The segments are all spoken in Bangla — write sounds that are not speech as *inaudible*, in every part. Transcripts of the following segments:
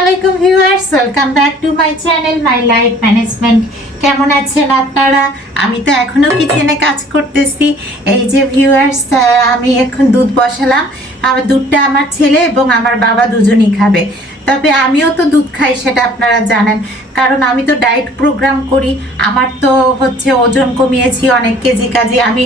আলাইকুম viewers, welcome back to my channel, my life management. কেমন আছেন আপনারা? আমি তো এখনও কিচেনে কাজ করতেছি। এই যে ভিউয়ার্স আমি এখন দুধ বসালাম। আমার দুধটা আমার ছেলে এবং আমার বাবা দুজনই খাবে। তবে আমিও তো দুধ খাই, সেটা আপনারা জানেন। কারণ আমি তো ডায়েট প্রোগ্রাম করি, আমার তো হচ্ছে ওজন কমিয়েছি অনেক কেজি, কাজে আমি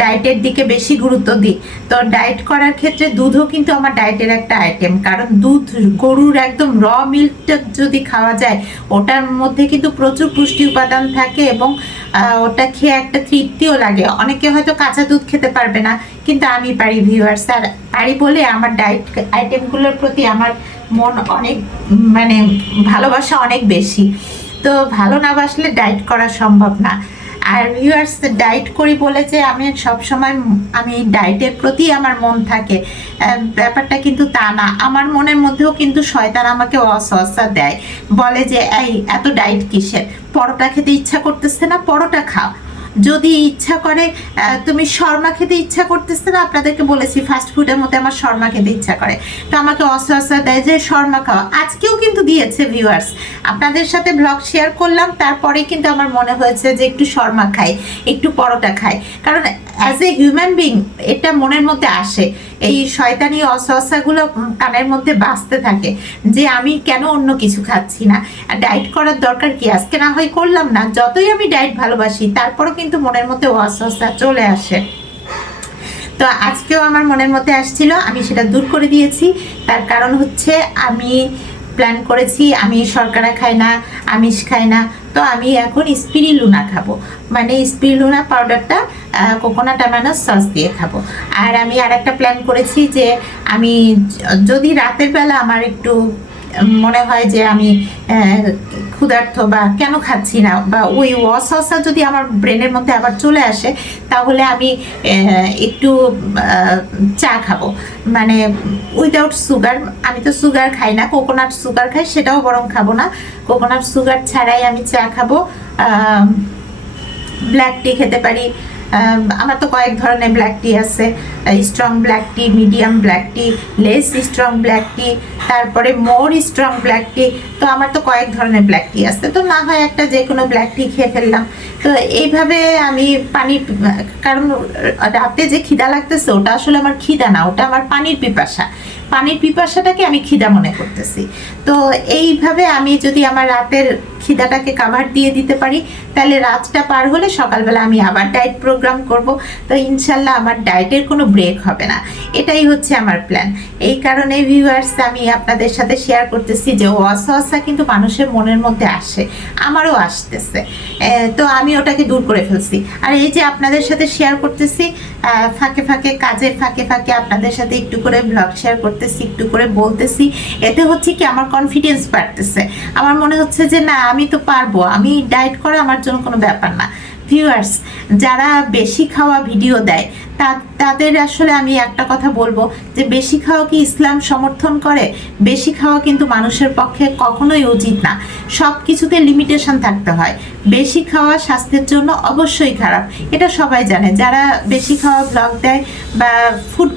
ডায়েটের দিকে বেশি গুরুত্ব দিই। তো ডায়েট করার ক্ষেত্রে দুধও কিন্তু আমার ডায়েটের একটা আইটেম, কারণ দুধ গরুর একদম র মিল্কটা যদি খাওয়া যায়, ওটার মধ্যে কিন্তু প্রচুর পুষ্টি উপাদান থাকে এবং ওটা খেয়ে একটা তৃপ্তিও লাগে। অনেকে হয়তো কাঁচা দুধ খেতে পারবে না, কিন্তু আমি পারি ভিউয়ার্স আর পারি বলে আমার ডায়েট আইটেমগুলোর প্রতি আমার মন অনেক মানে ভালোবাসা অনেক বেশি। তো ভালো না বাসলে ডায়েট করা সম্ভব না। আর ভিউয়ার্স ডায়েট করি বলে যে আমি সব সময় আমি ডায়েটের প্রতি আমার মন থাকে। ব্যাপারটা কিন্তু তা না। আমার মনের মধ্যেও কিন্তু শয়তান আমাকে অসহসা দেয়। বলে যে, এই, এত ডায়েট কিসের? পরোটা খেতে ইচ্ছা করতেছে না, পরোটা খাও। যদি ইচ্ছা করে তুমি শর্মা খেতে ইচ্ছা করতেছে না, আপনাদেরকে বলেছি ফাস্ট ফুডের মধ্যে আমার শর্মা খেতে ইচ্ছা করে। তো আমাকে অস্ত্র দেয় যে, শর্মা খাওয়া আজকেও কিন্তু দিয়েছে ভিউয়ার্স আপনাদের সাথে ব্লগ শেয়ার করলাম, তারপরে কিন্তু আমার মনে হয়েছে যে, একটু শর্মা খাই, একটু পরোটা খাই। কারণ অ্যাজ এ হিউম্যান বিং এটা মনের মধ্যে আসে। এই শয়তানি অসহসাগুলো কানের মধ্যে বাঁচতে থাকে যে আমি কেন অন্য কিছু খাচ্ছি না? ডায়েট করার দরকার কি? আজকে না হয় করলাম না, যতই আমি ডায়েট ভালোবাসি, তারপরও কিন্তু মনের মধ্যে অসহসা চলে আসে। তো আজকেও আমার মনের মধ্যে আসছিল, আমি সেটা দূর করে দিয়েছি। তার কারণ হচ্ছে আমি প্ল্যান করেছি, আমি শর্করা খাই না, আমিষ খাই না। তো আমি এখন স্পিরিলুনা খাব। মানে স্পিরিলুনা পাউডারটা কোকোনাট আমানো সস দিয়ে খাব। আর আমি আর একটা প্ল্যান করেছি যে আমি যদি রাতের বেলা আমার একটু মনে হয় যে আমি আহ, ক্ষুধার্ত বা কেন খাচ্ছি না? বা ওই অসহসা যদি আমার ব্রেনের মধ্যে আবার চলে আসে তাহলে আমি একটু চা খাব। মানে উইদাউট সুগার আমি তো সুগার খাই না কোকোনাট সুগার খাই সেটাও বরং খাব না। কোকোনাট সুগার ছাড়াই আমি চা খাব। ব্ল্যাক টি খেতে পারি আমার তো কয়েক ধরনের ব্ল্যাক টি আছে strong black tea medium black tea less strong black tea তারপরে মোর স্ট্রং ব্ল্যাক টি তো আমার তো কয়েক ধরনের ব্ল্যাক টি আছে। তো না হয় একটা যে কোনো ব্ল্যাক টি খেয়ে ফেললাম। তো এইভাবে আমি পানি কারণ রাতে যে খিদা লাগতেছে, ওটা আসলে আমার খিদা না, ওটা আমার পানির পিপাসা। পানির পিপাসাটাকে আমি খিদা মনে করতেছি। তো এইভাবে আমি যদি আমার রাতের খিদাটাকে কাভার দিয়ে দিতে পারি, তাহলে রাতটা পার হলে সকালবেলা আমি আবার ডায়েট প্রোগ্রাম করব। তো ইনশাল্লাহ আমার ডায়েটের কোনো ব্রেক হবে না। এটাই হচ্ছে আমার প্ল্যান এই কারণে ভিউয়ার্স আমি আপনাদের সাথে শেয়ার করতেছি যে অসহসা কিন্তু মানুষের মনের মধ্যে আসে, আমারও আসতেছে। তো আমি ওটাকে দূর করে ফেলছি। আর এই যে আপনাদের সাথে শেয়ার করতেছি ফাঁকে ফাঁকে, কাজের ফাঁকে ফাঁকে আপনাদের সাথে একটু করে ব্লগ শেয়ার করতেছি, একটু করে বলতেছি, এতে হচ্ছে কি আমার কনফিডেন্স বাড়তেছে। আমার মনে হচ্ছে যে না, আমি তো পারব আমি ডায়েট করা আমার জন্য কোনো ব্যাপার না। ভিউয়ার্স যারা বেশি খাওয়া ভিডিও দেয়, তা, তাদের আসলে আমি একটা কথা বলব যে বেশি খাওয়া কি ইসলাম সমর্থন করে? বেশি খাওয়া কিন্তু মানুষের পক্ষে কখনোই উচিত না। সব কিছুতে লিমিটেশন থাকতে হয়। বেশি খাওয়া স্বাস্থ্যের জন্য অবশ্যই খারাপ। এটা সবাই জানে। যারা বেশি খাওয়া ব্লগ দেয় বা ফুড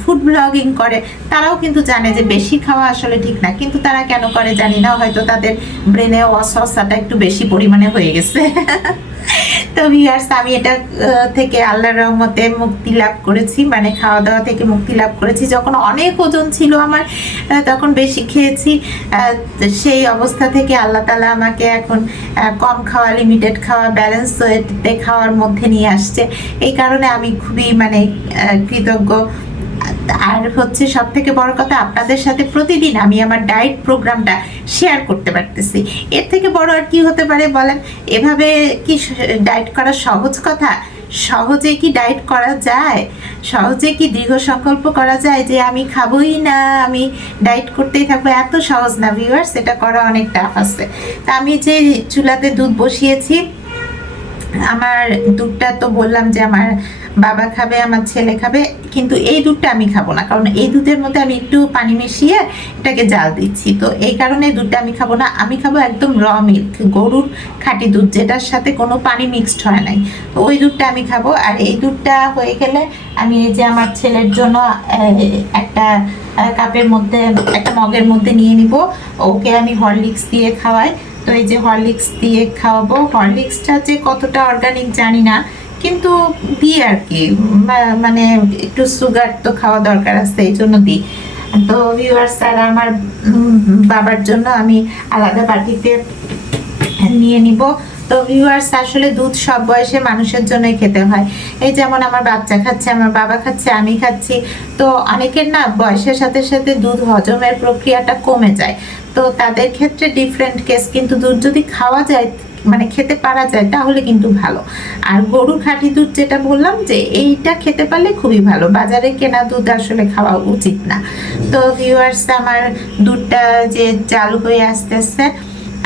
ফুড ব্লগিং করে, তারাও কিন্তু জানে যে বেশি খাওয়া আসলে ঠিক না। কিন্তু তারা কেন করে জানি না, হয়তো তাদের ব্রেনে অসহসাটা একটু বেশি পরিমাণে হয়ে গেছে। *laughs* তো ভিয়ার্স আমি এটা থেকে আল্লাহর রহমতে মুক্তি লাভ করেছি। মানে খাওয়া দাওয়া থেকে মুক্তি লাভ করেছি। যখন অনেক ওজন ছিল আমার তখন বেশি খেয়েছি। সেই অবস্থা থেকে আল্লাহ তালা আমাকে এখন কম খাওয়া লিমিটেড খাওয়া ব্যালেন্স ওয়েটে খাওয়ার মধ্যে নিয়ে আসছে। এই কারণে আমি খুবই মানে কৃতজ্ঞ। আর হচ্ছে সব থেকে বড় কথা, আপনাদের সাথে প্রতিদিন আমি আমার ডায়েট প্রোগ্রামটা শেয়ার করতে পারতেছি। এর থেকে বড় আর কি হতে পারে বলেন? এভাবে কি ডায়েট করা সহজ কথা? সহজে কি ডায়েট করা যায়? সহজে কি দীর্ঘ সংকল্প করা যায় যে আমি খাবোই না, আমি ডায়েট করতেই থাকব? এত সহজ না ভিউয়ার্স এটা করা অনেক টাফ আছে। তা আমি যে চুলাতে দুধ বসিয়েছি আমার দুধটা তো বললাম যে আমার বাবা খাবে, আমার ছেলে খাবে, কিন্তু এই দুধটা আমি খাব না। কারণ এই দুধের মধ্যে আমি একটু পানি মিশিয়ে এটাকে জাল দিচ্ছি। তো এই কারণে দুধটা আমি খাব না। আমি খাব একদম র মিল্ক, গরুর খাঁটি দুধ, যেটার সাথে কোনো পানি মিক্সড হয় নাই। তো ওই দুধটা আমি খাব। আর এই দুধটা হয়ে গেলে আমি এই যে আমার ছেলের জন্য একটা কাপের মধ্যে, একটা মগের মধ্যে নিয়ে নিব। ওকে আমি হরলিক্স দিয়ে খাওয়াই। তো এই যে হরলিক্স দিয়ে খাওয়াবো। হরলিক্সটা যে কতটা অর্গানিক জানি না, কিন্তু দিই আর কি। মানে একটু সুগার তো খাওয়া দরকার আছে, এই জন্য দিই। তো ভিউয়ার্স আর আমার বাবার জন্য আমি আলাদা বাটিতে নিয়ে নিব। তো ভিউয়ার্স আসলে দুধ সব বয়সে মানুষের জন্যই খেতে হয়। এই যেমন আমার বাচ্চা খাচ্ছে, আমার বাবা খাচ্ছে, আমি খাচ্ছি। তো অনেকের না বয়সের সাথে সাথে দুধ হজমের প্রক্রিয়াটা কমে যায়। তো তাদের ক্ষেত্রে ডিফারেন্ট কেস কিন্তু দুধ যদি খাওয়া যায় মানে খেতে পারা যায়, তাহলে কিন্তু ভালো। আর গরু খাঁটি দুধ যেটা বললাম যে, এইটা খেতে পারলে খুবই ভালো। বাজারে কেনা দুধ আসলে খাওয়া উচিত না। তো ভিউয়ার্স আমার দুধটা যে চালু হয়ে আসতেছে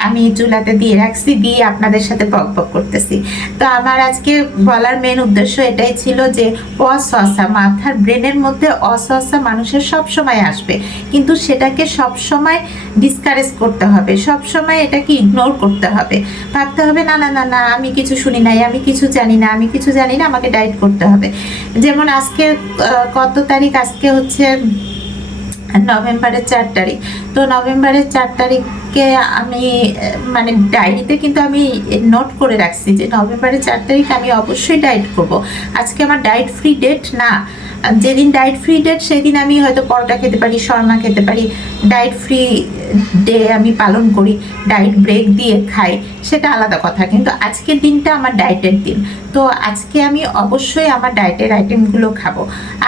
আমি চুলাতে দিয়ে রাখছি, দিয়ে আপনাদের সাথে পক বক করতেছি। তো আমার আজকে বলার মেন উদ্দেশ্য এটাই ছিল যে অসহসা মাথার ব্রেনের মধ্যে অসহসা মানুষের সব সময় আসবে। কিন্তু সেটাকে সব সময় ডিসকারেজ করতে হবে সব সময় এটাকে ইগনোর করতে হবে। ভাবতে হবে, না না না না, আমি কিছু শুনি নাই, আমি কিছু জানি না, আমি কিছু জানি না, আমাকে ডায়েট করতে হবে। যেমন আজকে কত তারিখ? আজকে হচ্ছে, নভেম্বরের চার তারিখ। তো নভেম্বরের চার তারিখে আমি মানে ডায়েরিতে কিন্তু আমি নোট করে রাখছি যে নভেম্বরের চার তারিখ আমি অবশ্যই ডায়েট করব। আজকে আমার ডায়েট ফ্রি ডেট না। যেদিন ডায়েট ফ্রি ডেট সেদিন আমি হয়তো পরোটা খেতে পারি, শর্মা খেতে পারি। ডায়েট ফ্রি ডে আমি পালন করি ডায়েট ব্রেক দিয়ে খাই, সেটা আলাদা কথা। কিন্তু আজকের দিনটা আমার ডায়েটের দিন। তো আজকে আমি অবশ্যই আমার ডায়েটের আইটেমগুলো খাব।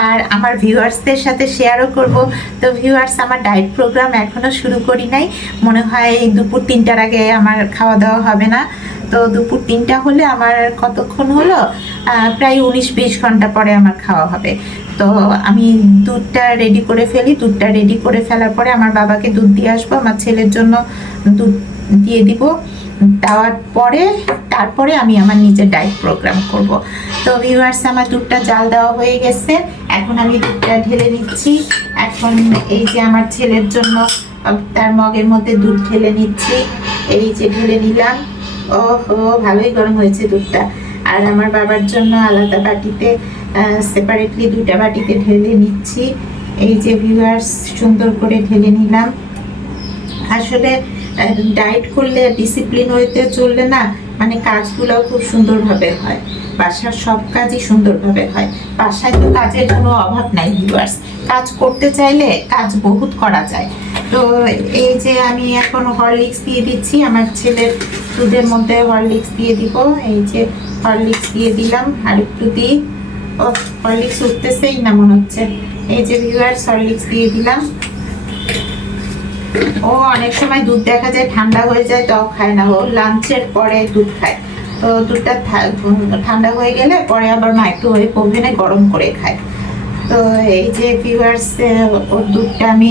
আর আমার ভিউয়ার্সদের সাথে শেয়ারও করব। তো ভিউয়ার্স আমার ডায়েট প্রোগ্রাম এখনও শুরু করি নাই। মনে হয় দুপুর তিনটার আগে আমার খাওয়া দাওয়া হবে না। তো দুপুর তিনটা হলে আমার কতক্ষণ হলো? প্রায় উনিশ বিশ ঘণ্টা পরে আমার খাওয়া হবে। তো আমি দুধটা রেডি করে ফেলি। দুধটা রেডি করে ফেলার পরে আমার বাবাকে দুধ দিয়ে আসব। আমার ছেলের জন্য দুধ দিয়ে দিব। দেওয়ার পরে তারপরে আমি আমার নিজের ডায়েট প্রোগ্রাম করব। তো ভিউয়ার্স আমার দুধটা জাল দেওয়া হয়ে গেছে। এখন আমি দুধটা ঢেলে নিচ্ছি। এখন এই যে আমার ছেলের জন্য তার মগের মধ্যে দুধ ঢেলে নিচ্ছি। এই যে ঢেলে নিলাম। ও হো ভালোই গরম হয়েছে দুধটা। আর আমার বাবার জন্য আলাদা বাটিতে সেপারেটলি দুটা বাটিতে ঢেলে নিচ্ছি। এই যে ভিউয়ার্স সুন্দর করে ঢেলে নিলাম। আসলে ডায়েট করলে ডিসিপ্লিন হইতে চললে না মানে কাজগুলো খুব সুন্দরভাবে হয়। বাসার সব কাজই সুন্দরভাবে হয়। বাসায় তো কাজের কোনো অভাব নাই ভিউয়ার্স কাজ করতে চাইলে কাজ বহুত করা যায়। তো এই যে আমি এখন হরলিক্স দিয়ে দিচ্ছি, আমার ছেলের দুধের মধ্যে হরলিক্স দিয়ে দিব। এই যে হরলিক্স দিয়ে দিলাম, আর একটু দিই। ও হরলিক্স উঠতেছেই না মনে হচ্ছে। এই যে ভিউয়ার্স হরলিক্স দিয়ে দিলাম। ও অনেক সময় দুধ দেখা যায়, ঠান্ডা হয়ে যায় তাও খায় না। ও লাঞ্চের পরে দুধ খায়। তো দুধটা ঠান্ডা হয়ে গেলে পরে আবার মাইক্রোওয়েভ ওভেনে গরম করে খায়। তো এই যে ভিউয়ার্স ওর দুধটা আমি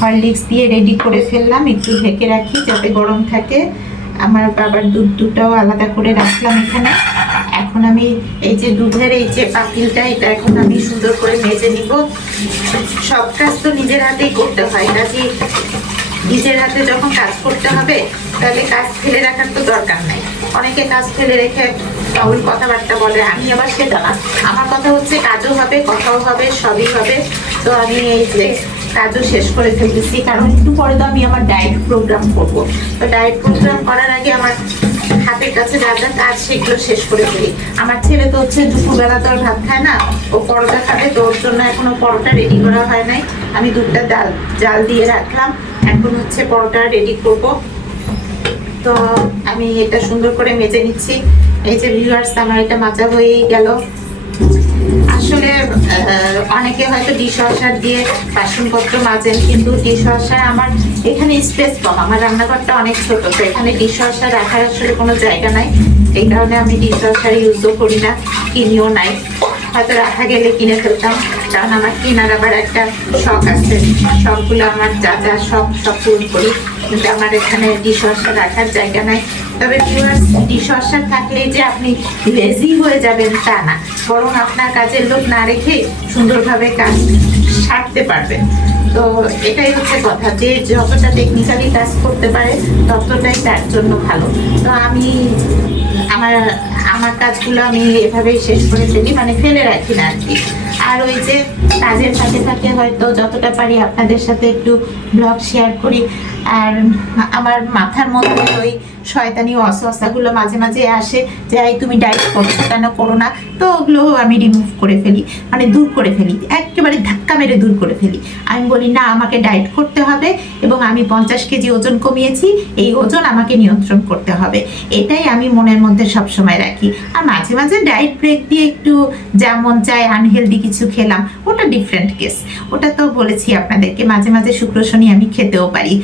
হরলিক্স দিয়ে রেডি করে ফেললাম, একটু ঢেকে রাখি যাতে গরম থাকে। আমার বাবার দুধ দুটাও আলাদা করে রাখলাম এখানে। এখন আমি এই যে দুধের এই যে পাতিলটা, এটা এখন আমি সুন্দর করে মেজে নিব। সব কাজ তো নিজের হাতেই করতে হয় কাজে নিজের হাতে যখন কাজ করতে হবে, তাহলে কাজ ফেলে রাখার তো দরকার নাই। অনেকে কাজ ফেলে রেখে তখন কথাবার্তা বলে, আমি আবার সেটা না। আমার কথা হচ্ছে কাজও হবে, কথাও হবে, সবই হবে। তো আমি এই যে কাজও শেষ করে ফেলতেছি কারণ একটু পরে তো আমি আমার ডায়েট প্রোগ্রাম করব। তো ডায়েট প্রোগ্রাম করার আগে আমার হাতের কাছে যা যা কাজ, সেগুলো শেষ করে ফেলি। আমার ছেলে তো হচ্ছে দুপুরবেলা তো আর ভাত খায় না, ও পরোটা খাবে, তো ওর জন্য এখনও পরোটা রেডি করা হয় নাই। আমি দুধটা ডাল জাল দিয়ে রাখলাম। এখন হচ্ছে পরোটা রেডি করব। তো আমি এটা সুন্দর করে মেজে নিচ্ছি। এই যে ভিউয়ার্স আমার এটা মাজা হয়েই গেল। আসলে অনেকে হয়তো ডিশ ওয়াশার দিয়ে বাসনপত্র মাজেন, কিন্তু ডিশ ওয়াশার আমার এখানে স্পেস কম। আমার রান্নাঘরটা অনেক ছোট, তো এখানে ডিশ ওয়াশার রাখার আসলে কোনো জায়গা নাই। এই কারণে আমি ডিশ ওয়াশার ইউজও করি না, কিনিও নাই। হয়তো রাখা গেলে কিনে ফেলতাম। কারণ আমার কেনার আবার একটা শখ আছে। শখগুলো আমার যা যা শখ, সব পূরণ করি। কিন্তু আমার এখানে ডিশ ওয়াশার রাখার জায়গা নাই। তবে ডিশ ওয়াশার থাকলে যে আপনি লেজি হয়ে যাবেন তা না। বরং আপনার কাজের লোক না রেখে সুন্দরভাবে কাজ সারতে পারবেন। তো এটাই হচ্ছে কথা। যে যতটা টেকনিক্যালি কাজ করতে পারে, ততটাই তার জন্য ভালো। তো আমি আমার আমার কাজগুলো আমি এভাবেই শেষ করে ফেলি মানে ফেলে রাখি না আর কি। আর ওই যে কাজের সাথে সাথে হয়তো যতটা পারি আপনাদের সাথে একটু ব্লগ শেয়ার করি। আর আমার মাথার মধ্যে ওই শয়তানি অসুস্থতাগুলো মাঝে মাঝে আসে যে, এই তুমি ডায়েট করছ কেন করো না। তো ওগুলো আমি রিমুভ করে ফেলি মানে দূর করে ফেলি, একেবারে ধাক্কা মেরে দূর করে ফেলি। আমি বলি, না, আমাকে ডায়েট করতে হবে এবং আমি পঞ্চাশ কেজি ওজন কমিয়েছি, এই ওজন আমাকে নিয়ন্ত্রণ করতে হবে। এটাই আমি মনের মধ্যে সবসময় রাখি। আর মাঝে মাঝে ডায়েট ব্রেক দিয়ে একটু যেমন চায় আনহেলদি কিছু খেলাম, ওটা ডিফারেন্ট কেস ওটা তো বলেছি আপনাদেরকে, মাঝে মাঝে শুক্র শনি আমি খেতেও পারি।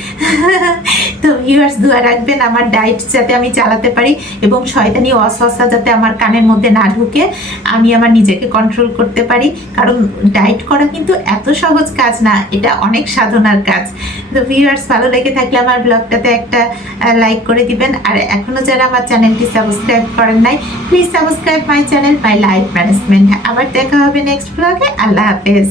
*laughs* তো ভিউয়ার্স দোয়া রাখবেন, আমার ডায়েট যাতে আমি চালাতে পারি এবং শয়তানি অসহসা যাতে আমার কানের মধ্যে না ঢুকে, আমি আমার নিজেকে কন্ট্রোল করতে পারি। কারণ ডায়েট করা কিন্তু এত সহজ কাজ না, এটা অনেক সাধনার কাজ। তো ভিউয়ার্স ভালো লেগে থাকলে আমার ব্লগটাতে একটা লাইক করে দিবেন। আর এখনও যারা আমার চ্যানেলটি সাবস্ক্রাইব করেন নাই please subscribe my channel my life management আবার দেখা হবে নেক্সট ব্লগে আল্লাহ হাফেজ।